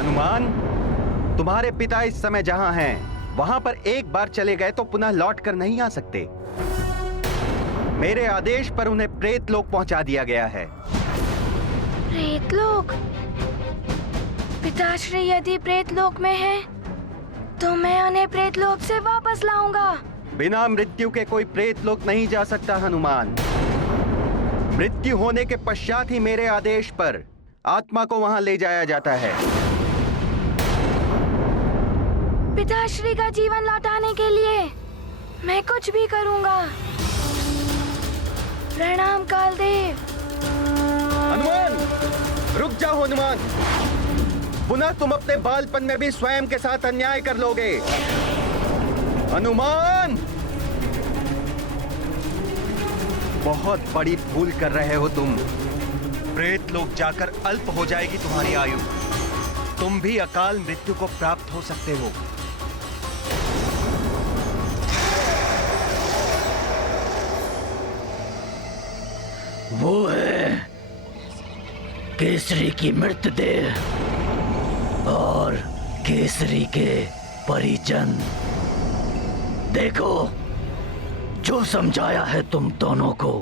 हनुमान, तुम्हारे पिता इस समय जहां हैं, वहां पर एक बार चले गए तो पुनः लौट कर नहीं आ सकते। मेरे आदेश पर उन्हें प्रेतलोक पहुंचा दिया गया है। प्रेतलोक? पिताश्री यदि प्रेतलोक में है, तो मैं उन्हें प्रेतलोक से वापस लाऊंगा। बिना मृत्यु के कोई प्रेतलोक नहीं जा सकता हनुमान। मृत्यु होने के पश्चात ही मेरे आदेश पर आत्मा को वहां ले जाया जाता है। पिताश्री का जीवन लौटाने के लिए मैं कुछ भी करूंगा। प्रणाम कालदेव। हनुमान, रुक जाओ हनुमान। पुनः तुम अपने बालपन में भी स्वयं के साथ अन्याय कर लोगे। हनुमान, बहुत बड़ी भूल कर रहे हो तुम। प्रेत लोक जाकर अल्प हो जाएगी तुम्हारी आयु। तुम भी अकाल मृत्यु को प्राप्त हो सकते हो। वो है केसरी की मृतदेह और केसरी के परिजन। देखो, जो समझाया है तुम दोनों को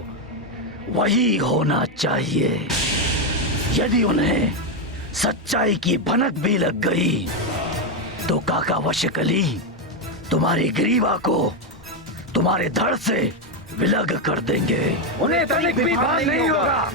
वही होना चाहिए। यदि उन्हें सच्चाई की भनक भी लग गई तो काका वशकली तुम्हारी ग्रीवा को तुम्हारे धड़ से विलग कर देंगे। उन्हें तनिक भी भान नहीं होगा।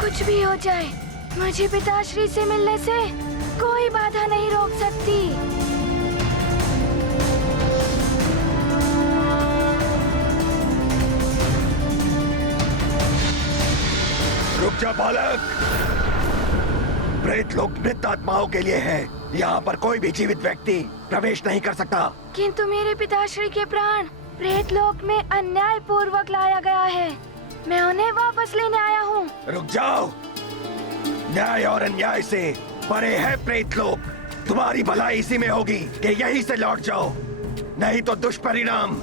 कुछ भी हो जाए, मुझे पिताश्री से मिलने से कोई बाधा नहीं रोक सकती। रुक जा बालक। प्रेतलोक मृत आत्माओं के लिए है। यहाँ पर कोई भी जीवित व्यक्ति प्रवेश नहीं कर सकता। किंतु मेरे पिताश्री के प्राण प्रेतलोक में अन्याय पूर्वक लाया गया है। मैं उन्हें वापस लेने आया हूँ। रुक जाओ। न्याय और अन्याय से परे है प्रेतलोक। तुम्हारी भलाई इसी में होगी कि यहीं से लौट जाओ, नहीं तो दुष्परिणाम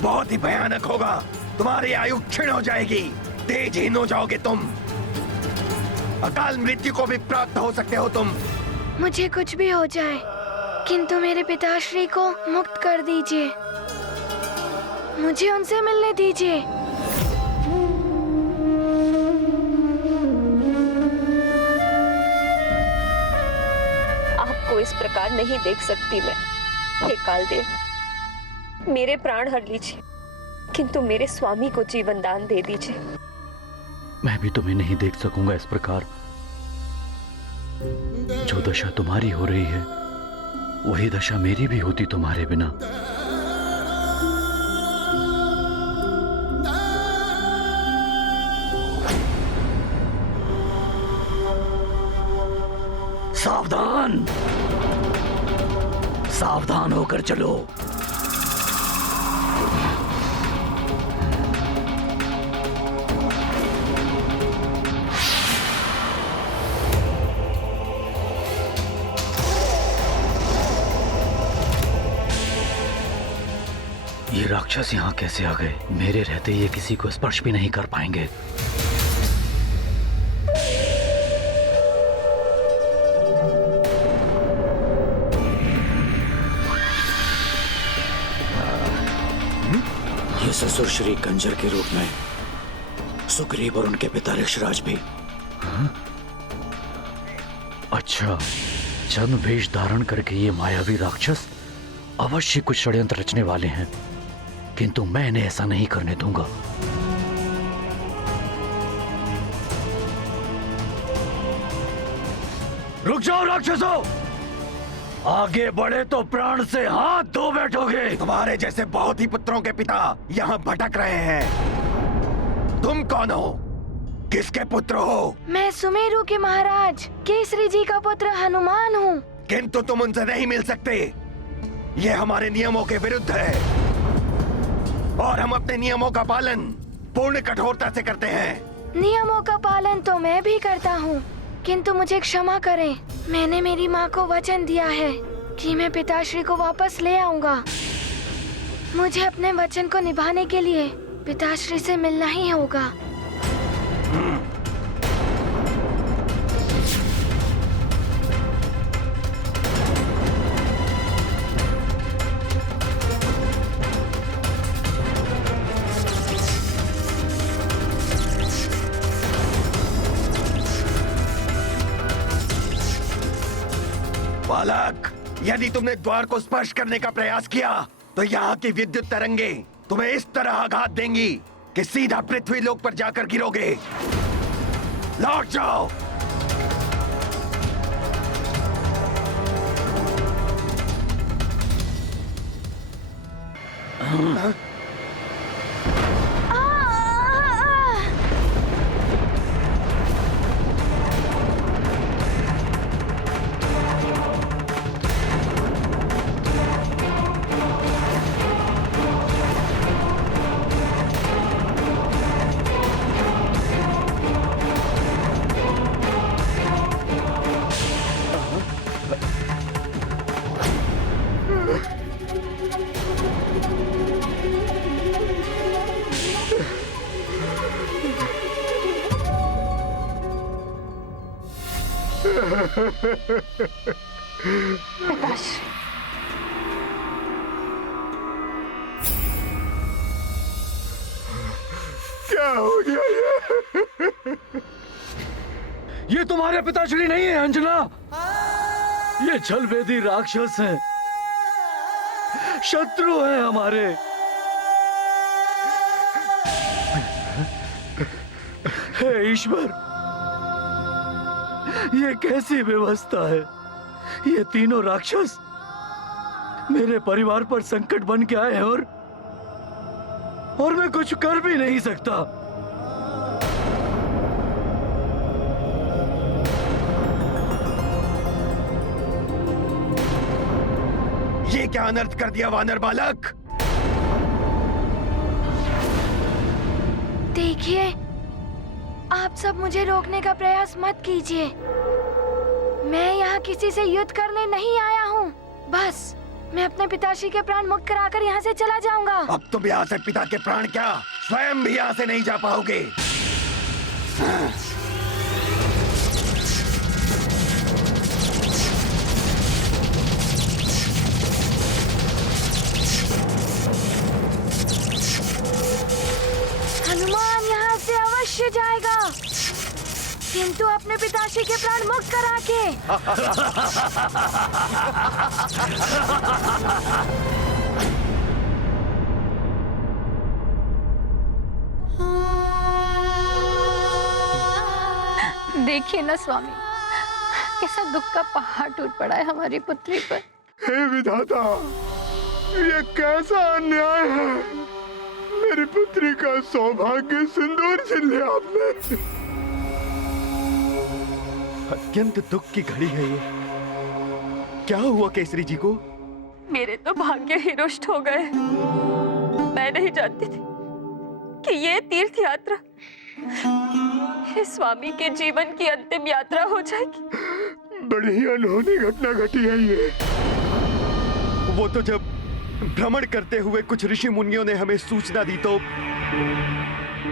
बहुत ही भयानक होगा। तुम्हारी आयु क्षीण हो जाएगी, तेजहीन हो जाओगे तुम। अकाल मृत्यु को भी प्राप्त हो सकते हो तुम। मुझे कुछ भी हो जाए, किंतु मेरे पिताश्री को मुक्त कर दीजिए। मुझे उनसे मिलने दीजिए। आपको इस प्रकार नहीं देख सकती मैं। हे कालदेव, मेरे प्राण हर लीजिए, किंतु मेरे स्वामी को जीवन दान दे दीजिए। मैं भी तुम्हें नहीं देख सकूंगा इस प्रकार। जो दशा तुम्हारी हो रही है वही दशा मेरी भी होती तुम्हारे बिना। सावधान, सावधान होकर चलो। ये राक्षस यहाँ कैसे आ गए? मेरे रहते ये किसी को स्पर्श भी नहीं कर पाएंगे। ये ससुर श्री कंजर के रूप में सुग्रीव और उनके पिता ऋषराज भी। अच्छा, चंद वेश धारण करके ये मायावी राक्षस अवश्य कुछ षड्यंत्र रचने वाले हैं, किंतु मैं इन्हें ऐसा नहीं करने दूंगा। रुक जाओ राक्षसों, आगे बढ़े तो प्राण से हाथ धो बैठोगे। तुम्हारे जैसे बहुत ही पुत्रों के पिता यहाँ भटक रहे हैं। तुम कौन हो? किसके पुत्र हो? मैं सुमेरु के महाराज केसरी जी का पुत्र हनुमान हूँ। किंतु तुम उनसे नहीं मिल सकते। ये हमारे नियमों के विरुद्ध है और हम अपने नियमों का पालन पूर्ण कठोरता से करते हैं। नियमों का पालन तो मैं भी करता हूँ, किंतु मुझे क्षमा करें। मैंने मेरी माँ को वचन दिया है कि मैं पिताश्री को वापस ले आऊंगा। मुझे अपने वचन को निभाने के लिए पिताश्री से मिलना ही होगा। बालक, यदि तुमने द्वार को स्पर्श करने का प्रयास किया तो यहाँ की विद्युत तरंगे तुम्हें इस तरह आघात देंगी कि सीधा पृथ्वी लोक पर जाकर गिरोगे। लौट जाओ। क्या हो गया ये तुम्हारे पिताश्री नहीं है अंजना। ये जलवेदी राक्षस हैं, शत्रु हैं हमारे। हे ईश्वर, ये कैसी व्यवस्था है? ये तीनों राक्षस मेरे परिवार पर संकट बन के आए हैं और मैं कुछ कर भी नहीं सकता। ये क्या अनर्थ कर दिया वानर बालक? देखिए, आप सब मुझे रोकने का प्रयास मत कीजिए। मैं यहाँ किसी से युद्ध करने नहीं आया हूँ। बस मैं अपने पिताश्री के प्राण मुक्त कराकर यहाँ से चला जाऊंगा। अब तुम यहाँ से पिता के प्राण क्या, स्वयं भी यहाँ से नहीं जा पाओगे। हनुमान यहाँ से अवश्य जाएगा, किंतु अपने पिताश्री के प्राण मुक्त करा के। देखिए ना स्वामी, कैसा दुख का पहाड़ टूट पड़ा है हमारी पुत्री पर। हे विधाता, ये कैसा अन्याय है। मेरी पुत्री का सौभाग्य सिंदूर छीन लिया आपने। अत्यंत दुख की घड़ी है ये। क्या हुआ केसरी जी को? मेरे तो भाग्य ही रुष्ट हो गए। मैं नहीं जानती थी कि ये तीर्थ यात्रा इस स्वामी के जीवन की अंतिम यात्रा हो जाएगी। बड़ी ही अनहोनी घटना घटी है ये। वो तो जब भ्रमण करते हुए कुछ ऋषि मुनियों ने हमें सूचना दी तो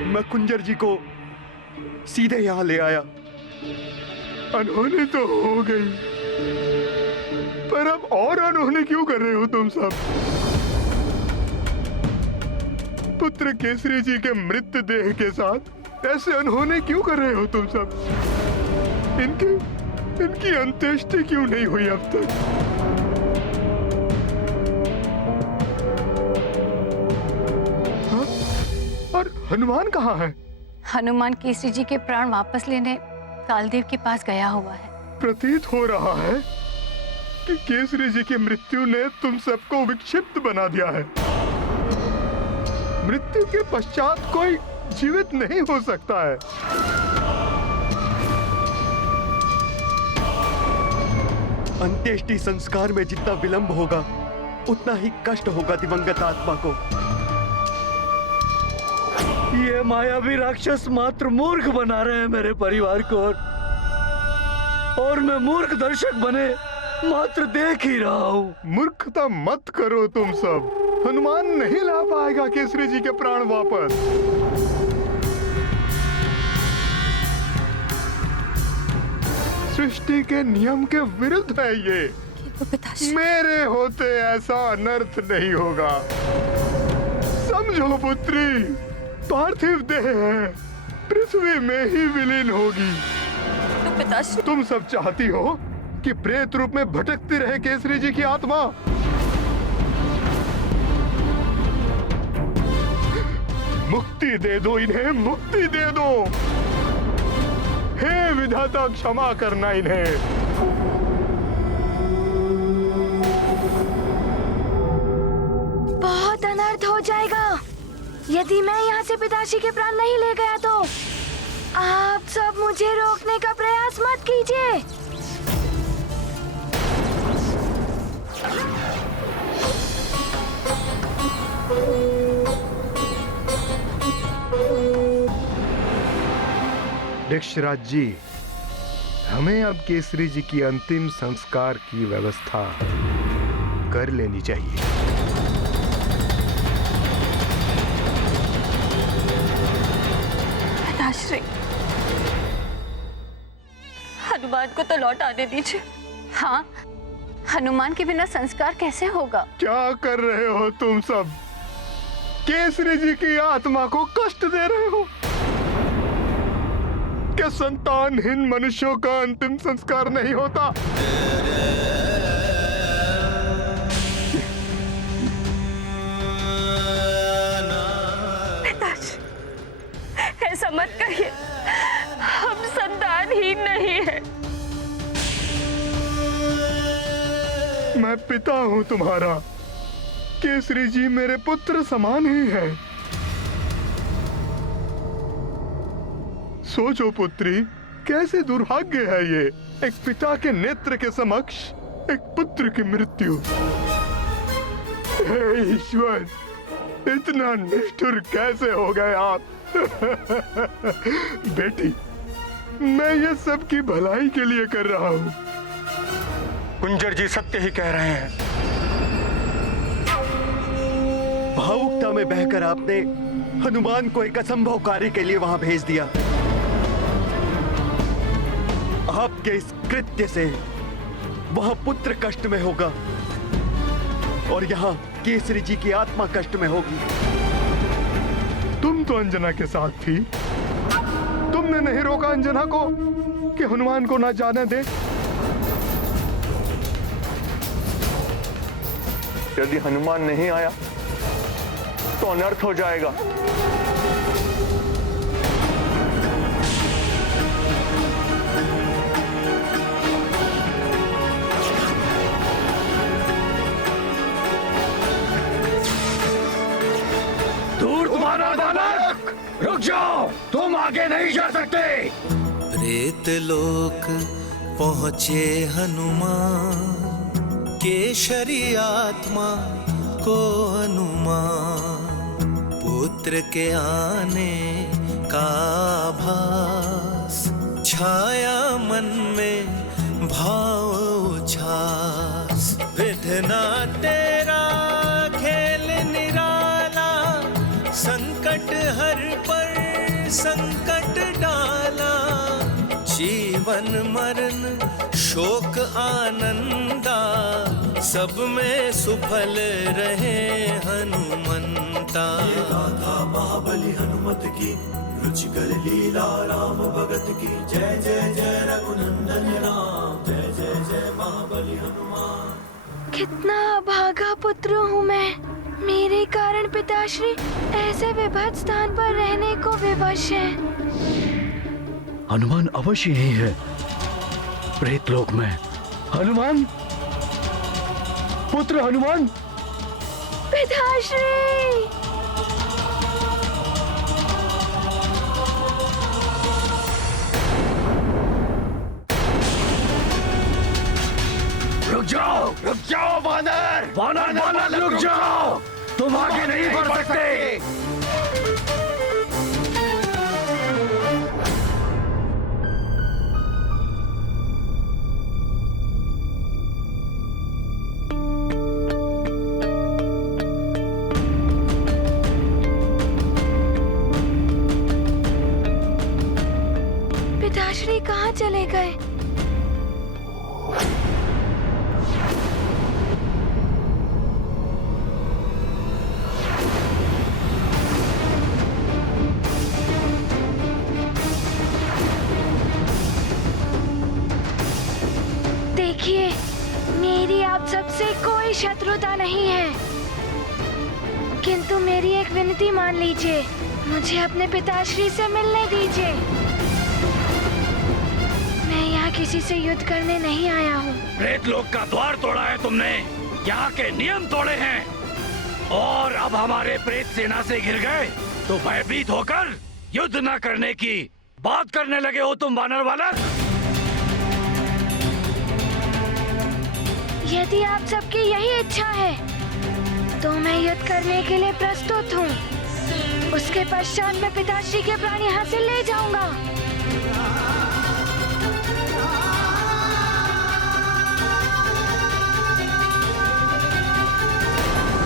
मैं कुंजर जी को सीधे यहाँ ले आया। अनहोनी तो हो गई, पर अब और अनहोनी क्यों कर रहे हो तुम सब? पुत्र केसरी जी के मृत देह के साथ ऐसे अनहोनी क्यों कर रहे हो तुम सब? इनकी अंत्येष्टि क्यों नहीं हुई अब तक? हाँ? और हनुमान कहाँ है? हनुमान केसरी जी के प्राण वापस लेने कालदेव के पास गया हुआ है। प्रतीत हो रहा है कि केसरी जी की मृत्यु ने तुम सबको विक्षिप्त बना दिया है। मृत्यु के पश्चात कोई जीवित नहीं हो सकता है। अंत्येष्टि संस्कार में जितना विलंब होगा उतना ही कष्ट होगा दिवंगत आत्मा को। ये मायावी राक्षस मात्र मूर्ख बना रहे हैं मेरे परिवार को, और मैं मूर्ख दर्शक बने मात्र देख ही रहा हूँ। मूर्खता मत करो तुम सब। हनुमान नहीं ला पाएगा केसरी जी के प्राण वापस। सृष्टि के नियम के विरुद्ध है ये। मेरे होते ऐसा अनर्थ नहीं होगा। समझो पुत्री, पार्थिव देह है, पृथ्वी में ही विलीन होगी। तो पिताश्री, तुम सब चाहती हो कि प्रेत रूप में भटकती रहे केसरी जी की आत्मा? मुक्ति दे दो इन्हें, मुक्ति दे दो। हे विधाता, क्षमा करना इन्हें। बहुत अनर्थ हो जाएगा यदि मैं यहाँ से पिताश्री के प्राण नहीं ले गया तो। आप सब मुझे रोकने का प्रयास मत कीजिए। दक्षराज जी, हमें अब केसरी जी की अंतिम संस्कार की व्यवस्था कर लेनी चाहिए। पिताश्री, हनुमान को तो लौट आने दीजिए। हाँ, हनुमान के बिना संस्कार कैसे होगा? क्या कर रहे हो तुम सब? केसरी जी की आत्मा को कष्ट दे रहे हो। क्या संतानहीन मनुष्यों का अंतिम संस्कार नहीं होता? पिताश्री, ऐसा मत कहिए। हम संतानहीन नहीं है। मैं पिता हूं तुम्हारा। केसरी जी मेरे पुत्र समान ही है। सोचो पुत्री, कैसे दुर्भाग्य है ये, एक पिता के नेत्र के समक्ष एक पुत्र की मृत्यु। हे ईश्वर, इतना निष्ठुर कैसे हो गए आप? बेटी, मैं ये सब की भलाई के लिए कर रहा हूँ। कुंजर जी सत्य ही कह रहे हैं। भावुकता में बहकर आपने हनुमान को एक असंभव कार्य के लिए वहां भेज दिया। आपके इस कृत्य से वहां पुत्र कष्ट में होगा और यहाँ केसरी जी की आत्मा कष्ट में होगी। तुम तो अंजना के साथ थी। तुमने नहीं रोका अंजना को कि हनुमान को ना जाने दे। यदि हनुमान नहीं आया तो अनर्थ हो जाएगा। दूर तुम्हारा बालक, रुक जाओ, तुम आगे नहीं जा सकते। प्रेत लोक पहुँचे हनुमान, केशरी आत्मा को अनुमान, पुत्र के आने का आभास, छाया मन में भाव उछास। विधना तेरा खेल निराला, संकट हर पर संकट डाला। जीवन मरण शोक आनंदा, सब में सुफल रहे हनुमंता। ये गाथा महाबली हनुमत की, रुचिकर लीला राम भगत की। जय जय जय रघुनंदन राम, जय जय जय महाबली हनुमान। कितना अभागा पुत्र हूँ मैं। मेरे कारण पिताश्री ऐसे विभत्स स्थान पर रहने को विवश है। हनुमान अवश्य ही है प्रेतलोक में। हनुमान, पुत्र हनुमान, पिताश्री। रुक जाओ वानर! वानर रुक जाओ! तुम आगे नहीं बढ़ सकते। पिताश्री कहाँ चले गए? देखिए, मेरी आप सबसे कोई शत्रुता नहीं है, किंतु मेरी एक विनती मान लीजिए। मुझे अपने पिताश्री से मिलने दीजिए। मैं यहाँ किसी से युद्ध करने नहीं आया हूँ। प्रेत लोक का द्वार तोड़ा है तुमने, यहाँ के नियम तोड़े हैं, और अब हमारे प्रेत सेना से घिर गए तो भयभीत होकर युद्ध न करने की बात करने लगे हो तुम वानर बालक। यदि आप सबकी यही इच्छा है तो मैं युद्ध करने के लिए प्रस्तुत हूँ। उसके पश्चात मैं पिताश्री के प्राण यहाँ से ले जाऊंगा।